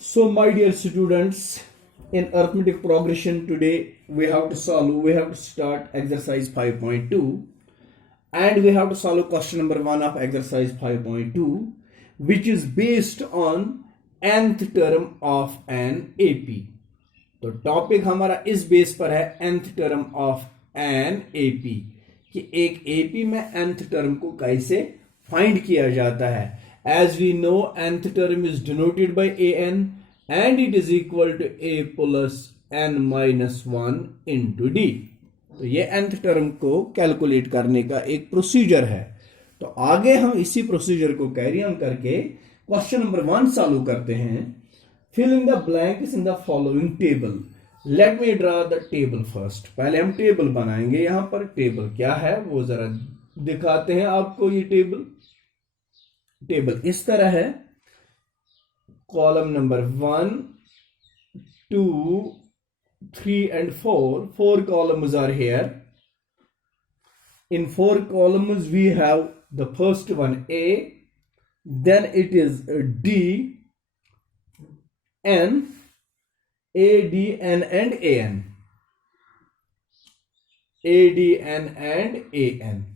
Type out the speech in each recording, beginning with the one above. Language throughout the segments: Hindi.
So, my dear students, in arithmetic progression today we have to start exercise 5.2 and we have to solve question number 1 of exercise 5.2, which is based on nth term of an AP. तो टॉपिक हमारा इस बेस पर है nth term of an AP कि एक AP में nth term को कैसे फाइंड किया जाता है. As we know, nth term is denoted by an and it is equal to a plus n minus 1 into d. तो ये nth term को कैलकुलेट करने का एक प्रोसीजर है. तो आगे हम इसी प्रोसीजर को कैरी ऑन करके क्वेश्चन नंबर 1 सॉल्व करते हैं. Fill in the blanks in the following table. Let me draw the table first. पहले हम टेबल बनाएंगे. यहां पर टेबल क्या है वो जरा दिखाते हैं आपको. ये टेबल इस तरह है. Column number 1, 2, 3 and 4. 4 columns are here. In 4 columns we have the first one A, then it is D, N, A, D, N and AN. A, D, N and AN.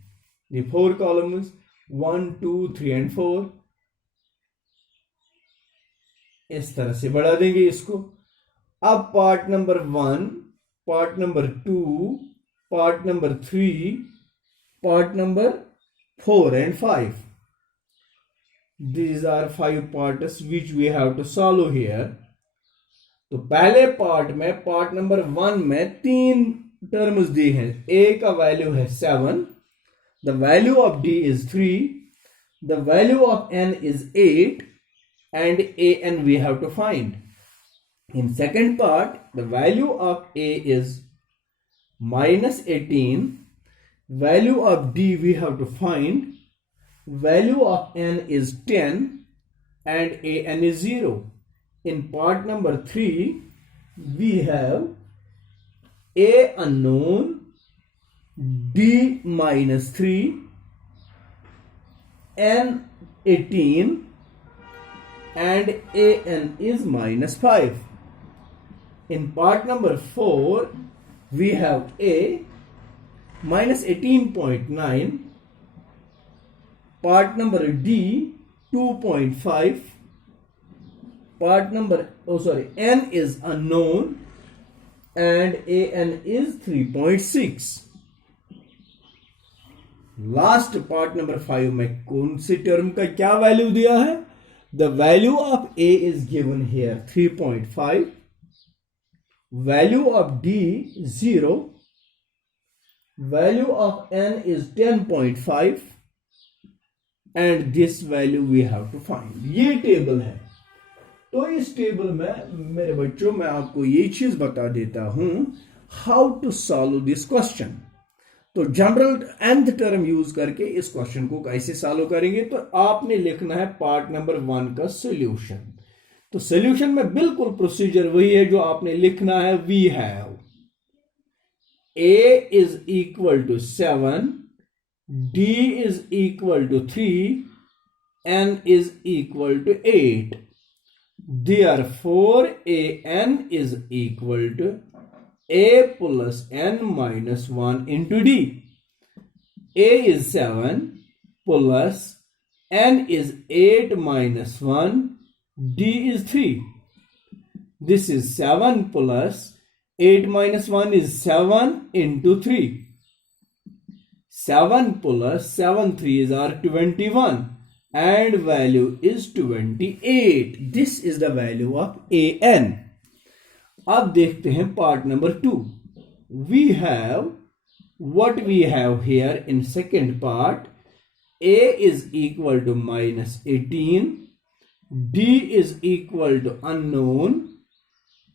The 4 columns 1, 2, 3 and 4. इस तरह से बढ़ा देंगे इसको. अब part number 1, part number 2, part number 3, part number 4 and 5. These are 5 parts which we have to solve here. तो पहले पार्ट में पार्ट नंबर 1 में 3 टर्म्स दी हैं. A का वैल्यू है 7, the value of D is 3, the value of N is 8 and AN we have to find. In second part, the value of A is minus 18, value of D we have to find, value of N is 10 and AN is 0. In part number 3, we have A unknown, D minus 3, N 18 and AN is minus 5. In part number 4, we have A minus 18.9, part number D 2.5, part number N is unknown and AN is 3.6. Last part number 5 में कौन से टर्म का क्या वैल्यू दिया है? The value of A is given here 3.5, value of D 0, value of N is 10.5 and this value we have to find. ये टेबल है. तो इस टेबल में मेरे बच्चों मैं आपको ये चीज बता देता हूं how to solve this question. तो जनरल nth टर्म यूज करके इस क्वेश्चन को कैसे सॉल्व करेंगे. तो आपने लिखना है पार्ट नंबर 1 का सॉल्यूशन. तो सॉल्यूशन में बिल्कुल प्रोसीजर वही है जो आपने लिखना है. We have A is equal to 7, D is equal to 3, N is equal to 8. Therefore, AN is equal to A plus N minus 1 into D. A is 7 plus N is 8 minus 1. D is 3. This is 7 plus 8 minus 1 is 7 into 3. 7 plus 7 3s are 21 and value is 28. This is the value of AN. अब देखते हैं part number 2. We have what we have here in second part. A is equal to minus 18, D is equal to unknown,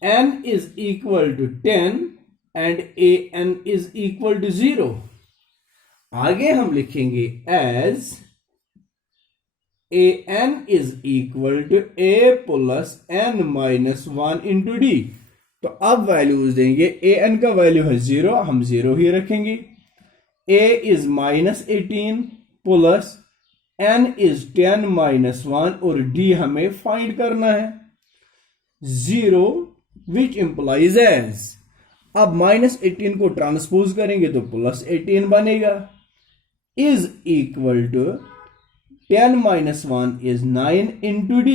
N is equal to 10 and AN is equal to 0. आगे हम लिखेंगे as AN is equal to A plus N minus 1 into D. तो अब वैल्यूज देंगे. AN का वैल्यू है 0, हम 0 ही रखेंगे. A is minus 18 plus N is 10 minus 1 और D हमें फाइंड करना है. 0 विच इंप्लाइज एज, अब -18 को ट्रांसपोज करेंगे तो +18 बनेगा, is equal to 10 - 1 is 9 into d.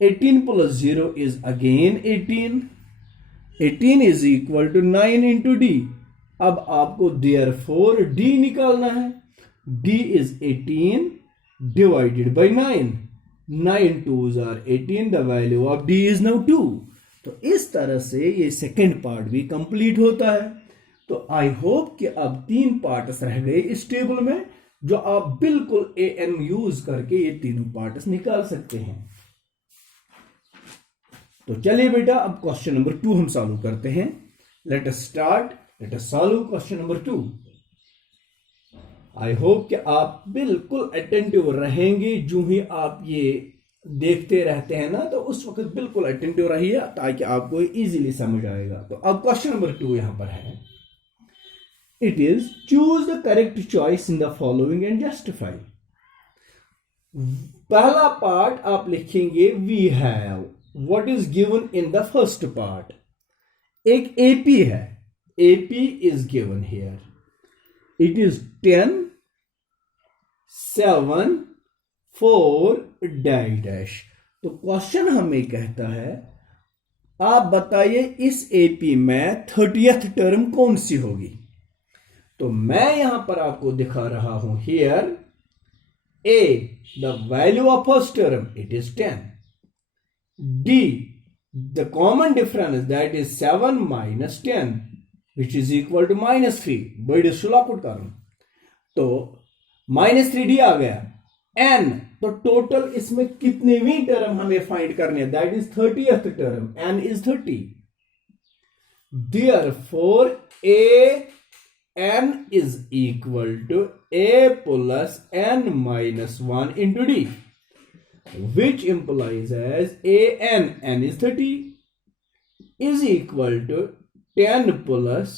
18 plus 0 is again 18. 18 is equal to 9 into d. अब आपको therefore d निकालना है. d is 18 divided by 9. 9 2s are 18. The value of d is now 2. तो इस तरह से ये सेकेंड पार्ट भी कंप्लीट होता है. तो आई होप कि अब 3 पार्ट्स रह गए इस टेबल में, जो आप बिल्कुल an यूज करके ये तीनों पार्ट्स निकाल सकते हैं. तो चलिए बेटा अब क्वेश्चन नंबर 2 हम सॉल्व करते हैं. Let us start. Let us solve question number 2. I hope कि आप बिल्कुल अटेंटिव रहेंगे. जो ही आप ये देखते रहते हैं ना, तो उस वक्त बिल्कुल अटेंटिव रहिए ताकि आपको इजीली समझ आएगा. तो अब क्वेश्चन नंबर 2 यहां पर है. It is choose the correct choice in the following and justify. पहला पार्ट आप लिखेंगे we have. What is given in the first part? एक AP है. AP is given here. It is 10, 7, 4 dash. तो क्वेश्चन हमें कहता है आप बताइए इस AP में 30th टर्म कौन सी होगी. तो मैं यहां पर आपको दिखा रहा हूं here A, the value of first term, it is 10. D, the common difference, that is 7 minus 10, which is equal to -3. बड़ी सुलाकुट कारण. तो -3D आ गया. N, तो टोटल इसमें कितने टर्म हमें फाइंड करने, that is 30th term. N is 30. Therefore n is equal to a plus n minus 1 into d, which implies as n is 30, is equal to 10 plus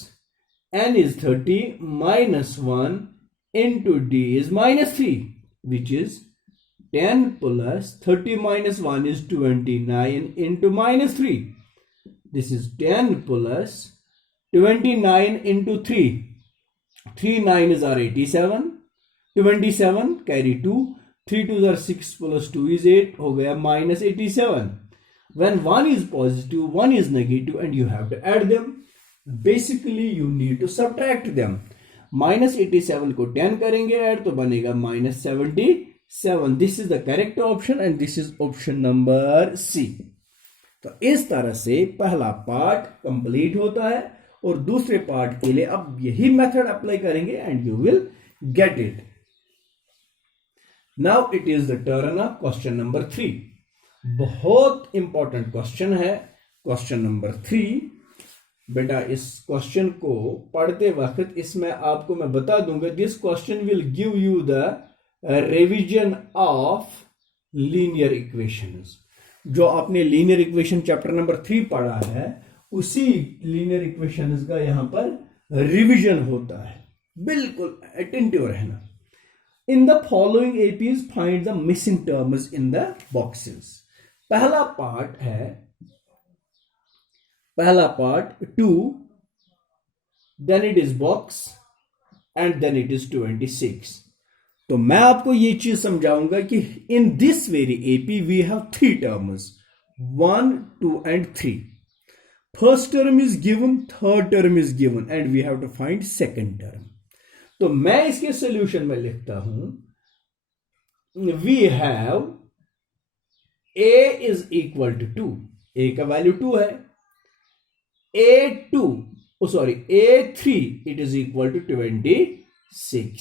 n is 30 minus 1 into d is -3, which is 10 plus 30 minus 1 is 29 into -3. This is 10 plus 29 into 3. 3 9s are 87. 27 carry 2. 3 2s are 6 plus 2 is 8. हो गया -87. When one is positive, one is negative, and you have to add them. Basically, you need to subtract them. -87 को 10 करेंगे ऐड तो बनेगा -77. This is the correct option and this is option number C. तो इस तरह से पहला पार्ट कंप्लीट होता है और दूसरे पार्ट के लिए अब यही मेथड अप्लाई करेंगे and you will get it. Now it is the turn off question number 3. बहुत इंपॉर्टेंट क्वेश्चन है क्वेश्चन नंबर 3. बेटा इस क्वेश्चन को पढ़ते वक्त इसमें आपको मैं बता दूंगा, this question will give you the revision of linear equations. जो आपने लीनियर इक्वेशन चैप्टर नंबर 3 पढ़ा है उसी लीनियर इक्वेशंस का यहां पर रिवीजन होता है. बिल्कुल अटेंटिव रहना. In the following APs find the missing terms in the boxes. पहला पार्ट है, पहला part 2, then it is box and then it is 26. तो मैं आपको ये चीज समझाऊंगा कि in this very AP we have 3 terms, 1, 2 and 3. First term is given, third term is given, and we have to find second term. तो मैं इसके सॉल्यूशन में लिखता हूं, we have a is equal to 2. a का वैल्यू 2 है. a3 it is equal to 26.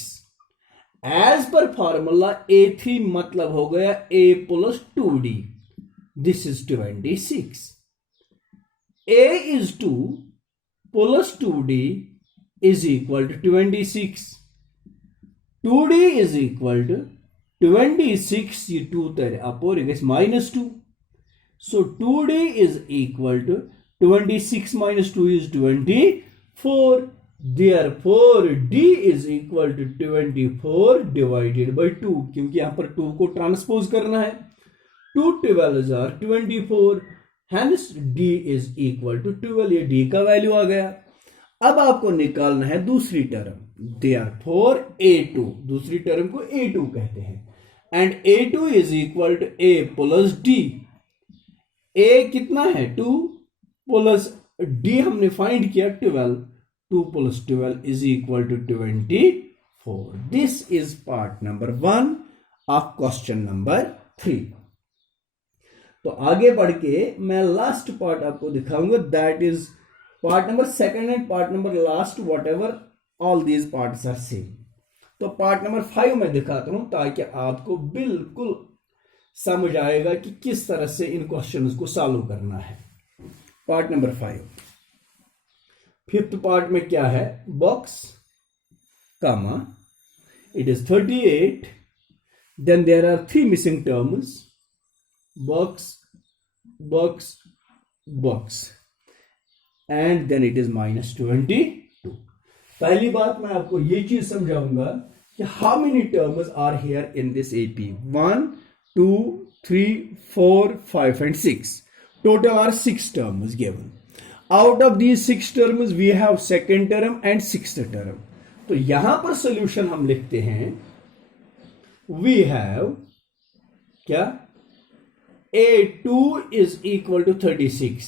As per formula a3 मतलब हो गया a plus 2d. This is 26. A is 2 plus 2d is equal to 26. 2d is equal to 26. ये 2 there up और it is -2. So 2d is equal to 26 minus 2 is 24. Therefore d is equal to 24 divided by 2. क्योंकि यहां पर 2 को ट्रांसपोज करना है. 2 12s are 24. Hence d is equal to 12, ये d का वैल्यू आ गया। अब आपको निकालना है दूसरी टर्म, therefore a2, दूसरी टर्म को a2 कहते हैं, and a2 is equal to a plus d। a कितना है 2 प्लस d हमने फाइंड किया 12, 2 plus 12 is equal to 24। This is part number 1 of question number 3। तो आगे बढ़ के मैं लास्ट पार्ट आपको दिखाऊंगा, that is part number 2 and part number last, whatever all these parts are same. तो पार्ट नंबर 5 में दिखाता हूं ताकि आपको बिल्कुल समझ आएगा कि किस तरह से इन क्वेश्चंस को सॉल्व करना है। पार्ट नंबर 5, फिफ्थ पार्ट में क्या है, box comma, it is 38, then there are 3 missing terms, box, box, box, and then it is minus 22। पहली बात मैं आपको ये चीज समझाऊंगा कि how many terms are here in this AP, 1 2 3 4 5 and 6, total are 6 terms given। out of these 6 terms we have second term and sixth term। तो यहां पर सॉल्यूशन हम लिखते हैं, वी हैव क्या, a2 is equal to 36,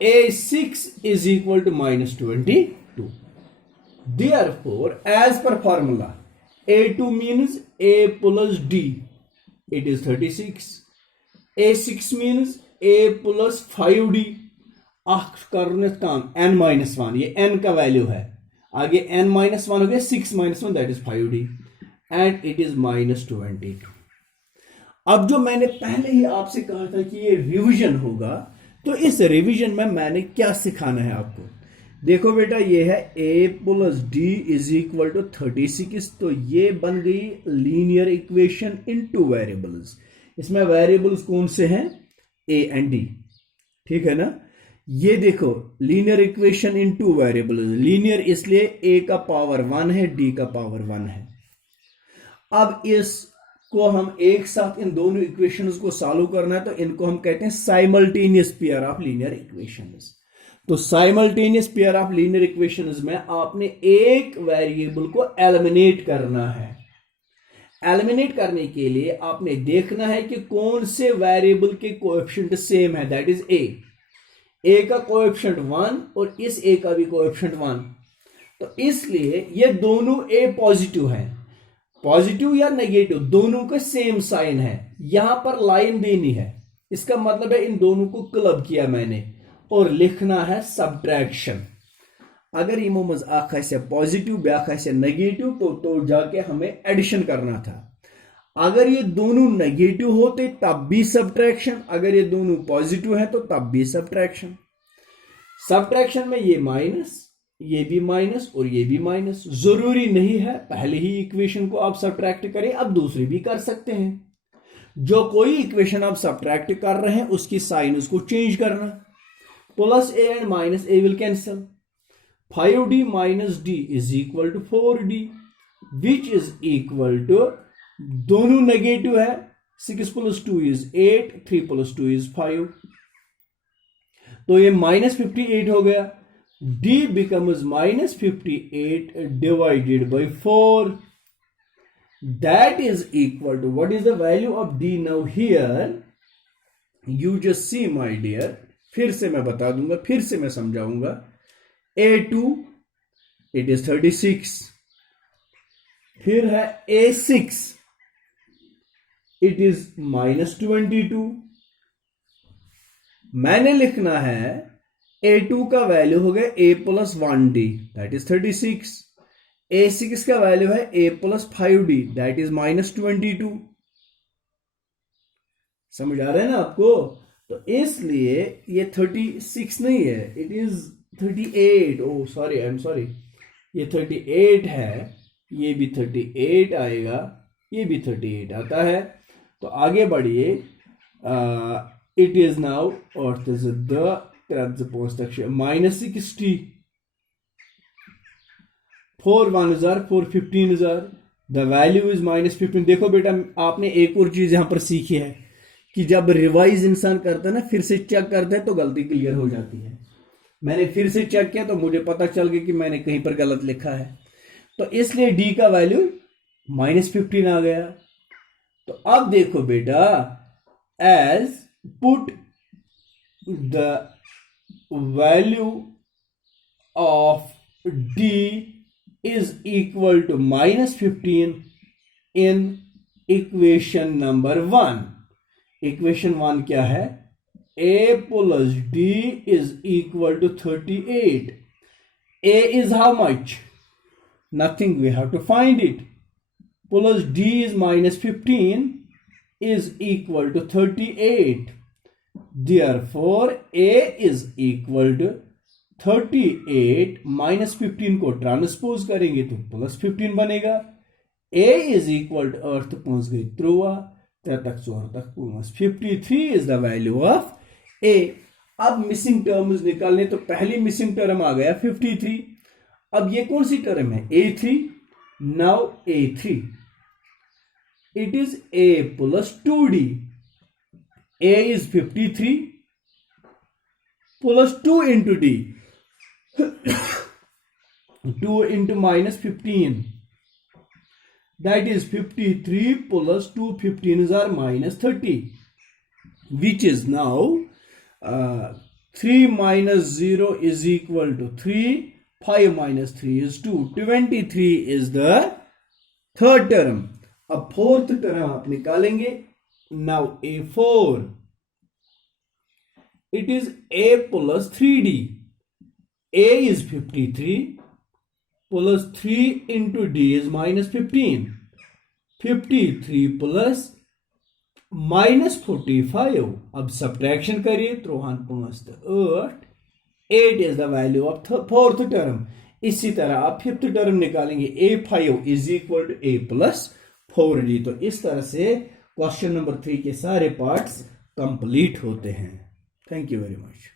a6 is equal to minus 22। therefore as per formula a2 means a plus d, it is 36, a6 means a plus 5d, करने काम n माइनस 1, ये n का वैल्यू है, आगे n माइनस 1 हो गया, 6 minus 1 that is 5d, and it is minus 22। अब जो मैंने पहले ही आपसे कहा था कि ये रिवीजन होगा, तो इस रिवीजन में मैंने क्या सिखाना है आपको, देखो बेटा ये है a plus D is equal to 36, तो ये बन गई लीनियर इक्वेशन इन 2 वेरिएबल्स। इसमें वेरिएबल्स कौन से हैं, a एंड d, ठीक है ना। ये देखो linear equation in 2 variable, linear इसलिए a का पावर 1 है, d का पावर 1 है। अब इसको हम एक साथ इन दोनों इक्वेशंस को सॉल्व करना है, तो इनको हम कहते हैं simultaneous pair of linear equations. तो simultaneous pair of linear equations में आपने एक वेरिएबल को एलिमिनेट करना है। एलिमिनेट करने के लिए आपने देखना है कि कौन से वेरिएबल के कोएफिशिएंट सेम है, दैट इज ए का कोएफिशिएंट 1 और इस ए का भी कोएफिशिएंट 1। तो इसलिए ये दोनों ए पॉजिटिव है, पॉजिटिव या नेगेटिव दोनों का सेम साइन है। यहां पर लाइन देनी है, इसका मतलब है इन दोनों को क्लब किया मैंने, और लिखना है सब्ट्रैक्शन। अगर यमो मज अख आसे पॉजिटिव ब्याख आसे नेगेटिव, तो जाके हमें एडिशन करना था। अगर ये दोनों नेगेटिव होते तब भी सब्ट्रैक्शन, अगर ये दोनों पॉजिटिव है तो तब भी सब्ट्रैक्शन। सब्ट्रैक्शन में ये माइनस, ये भी माइनस और ये भी माइनस। जरूरी नहीं है पहले ही इक्वेशन को आप सब्ट्रैक्ट करें, अब दूसरी भी कर सकते हैं। जो कोई इक्वेशन आप सब्ट्रैक्ट कर रहे हैं उसकी साइन उसको चेंज करना। Plus A and minus A will cancel, 5d minus D is equal to 4d, which is equal to, दोनों नेगेटिव है, 6 प्लस 2 इज 8, 3 प्लस 2 इज 5, तो ये माइनस 58 हो गया। d becomes minus 58 divided by 4, that is equal to, what is the value of d now here, you just see my dear, फिर से मैं बता दूंगा, फिर से मैं समझाऊंगा। a2 it is 36, फिर है a6 it is minus 22। मैंने लिखना है a2 का वैल्यू हो गया a plus 1d that is 36, a6 का वैल्यू है a plus 5d that is minus 22। समझ आ रहा है ना आपको। तो इसलिए ये 36 नहीं है, it is 38, oh sorry I am sorry, ये 38 है, ये भी 38 आएगा, ये भी 38 आता है। तो आगे बढ़िए, इट इज नाउ और माइनस 60, 4 1 हजार 4 15 हजार, द वैल्यू इज माइनस 15। देखो बेटा आपने एक और चीज यहां पर सीखी है कि जब रिवाइज इंसान करता है ना, फिर से चेक करता है तो गलती क्लियर हो जाती है। मैंने फिर से चेक किया तो मुझे पता चल गया कि मैंने कहीं पर गलत लिखा है, तो इसलिए डी का वैल्यू -15 आ गया। तो अब देखो बेटा, as put the value of D is equal to -15 in equation number 1। Equation 1 क्या है? a plus d is equal to 38. A is how much? Nothing, we have to find it. Plus d is -15 is equal to 38. Therefore a is equal to 38 -15 को ट्रांसपोज करेंगे तो +15 बनेगा। a is equal to अर्थ पहुंच गई त्रुआ, 53 is the value of a। अब मिसिंग टर्म्स निकालने, तो पहली मिसिंग टर्म आ गया 53। अब ये कौन सी टर्म है? a3। Now a3 it is a plus 2d। a is 53 plus 2 into d, 2 into -15, that is 53 plus 2 15s are -30, which is now 3 minus 0 is equal to 3, 5 minus 3 is 2, 23 is the third term। अब फोर्थ टर्म आप निकालेंगे। Now a4 it is a plus 3d। a is 53 plus 3 into d is -15, 53 plus -45। अब सब्ट्रैक्शन करिए, 3 5 8, 8 is the value of fourth term. इसी तरह आप फिफ्थ टर्म निकालेंगे, a5 is equal to a plus 4d। तो इस तरह से क्वेश्चन नंबर 3 के सारे पार्ट्स कंप्लीट होते हैं। Thank you very much.